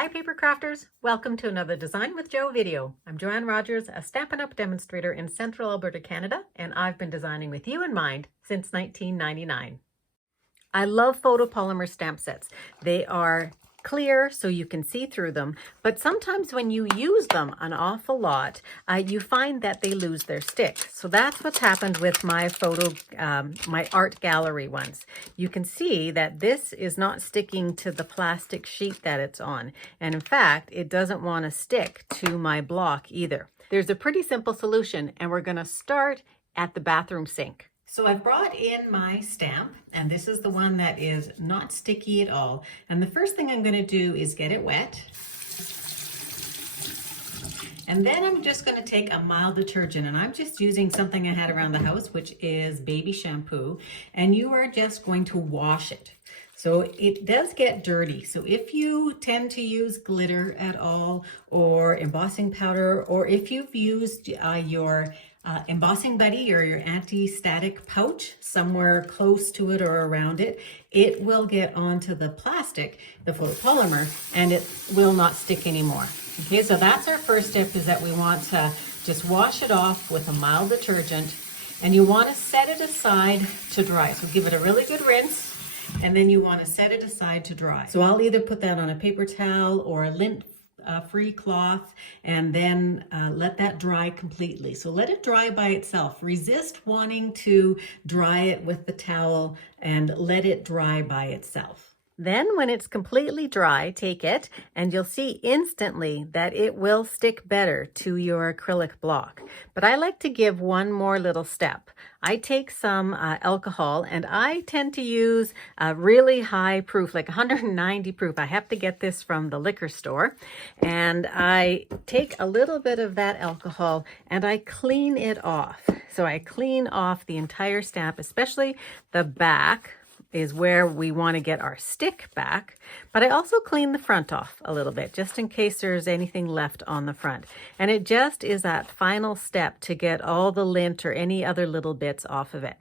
Hi paper crafters, welcome to another Design with Jo video. I'm Joanne Rogers, a Stampin' Up! Demonstrator in Central Alberta, Canada, and I've been designing with you in mind since 1999. I love photopolymer stamp sets. They are clear so you can see through them, but sometimes when you use them an awful lot, you find that they lose their stick. So that's what's happened with my my art gallery ones. You can see that this is not sticking to the plastic sheet that it's on. And in fact, it doesn't want to stick to my block either. There's a pretty simple solution, and we're going to start at the bathroom sink. So I've brought in my stamp, and this is the one that is not sticky at all. And the first thing I'm going to do is get it wet. And then I'm just going to take a mild detergent, and I'm just using something I had around the house, which is baby shampoo, and you are just going to wash it. So it does get dirty. So if you tend to use glitter at all, or embossing powder, or if you've used your embossing buddy or your anti-static pouch somewhere close to it or around it, it will get onto the plastic, the photopolymer, and it will not stick anymore. Okay, so that's our first step, is that we want to just wash it off with a mild detergent, and you want to set it aside to dry. So give it a really good rinse, and then you want to set it aside to dry. So I'll either put that on a paper towel or a lint free cloth, and then let that dry completely. So let it dry by itself. Resist wanting to dry it with the towel, and let it dry by itself. Then when it's completely dry, take it, and you'll see instantly that it will stick better to your acrylic block. But I like to give one more little step. I take some alcohol, and I tend to use a really high proof, like 190 proof. I have to get this from the liquor store. And I take a little bit of that alcohol and I clean it off. So I clean off the entire stamp, especially the back is where we want to get our stick back, but I also clean the front off a little bit just in case there's anything left on the front. And it just is that final step to get all the lint or any other little bits off of it.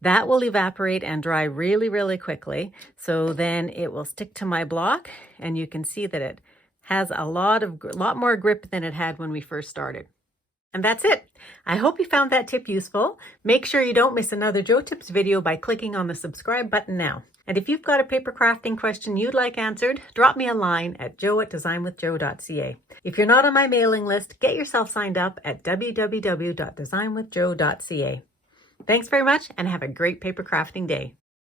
That will evaporate and dry really, really quickly. So then it will stick to my block, and you can see that it has a lot more grip than it had when we first started. And that's it. I hope you found that tip useful. Make sure you don't miss another Jo Tips video by clicking on the subscribe button now. And if you've got a paper crafting question you'd like answered, drop me a line at jo@designwithjo.ca. If you're not on my mailing list, get yourself signed up at www.designwithjo.ca. Thanks very much, and have a great paper crafting day.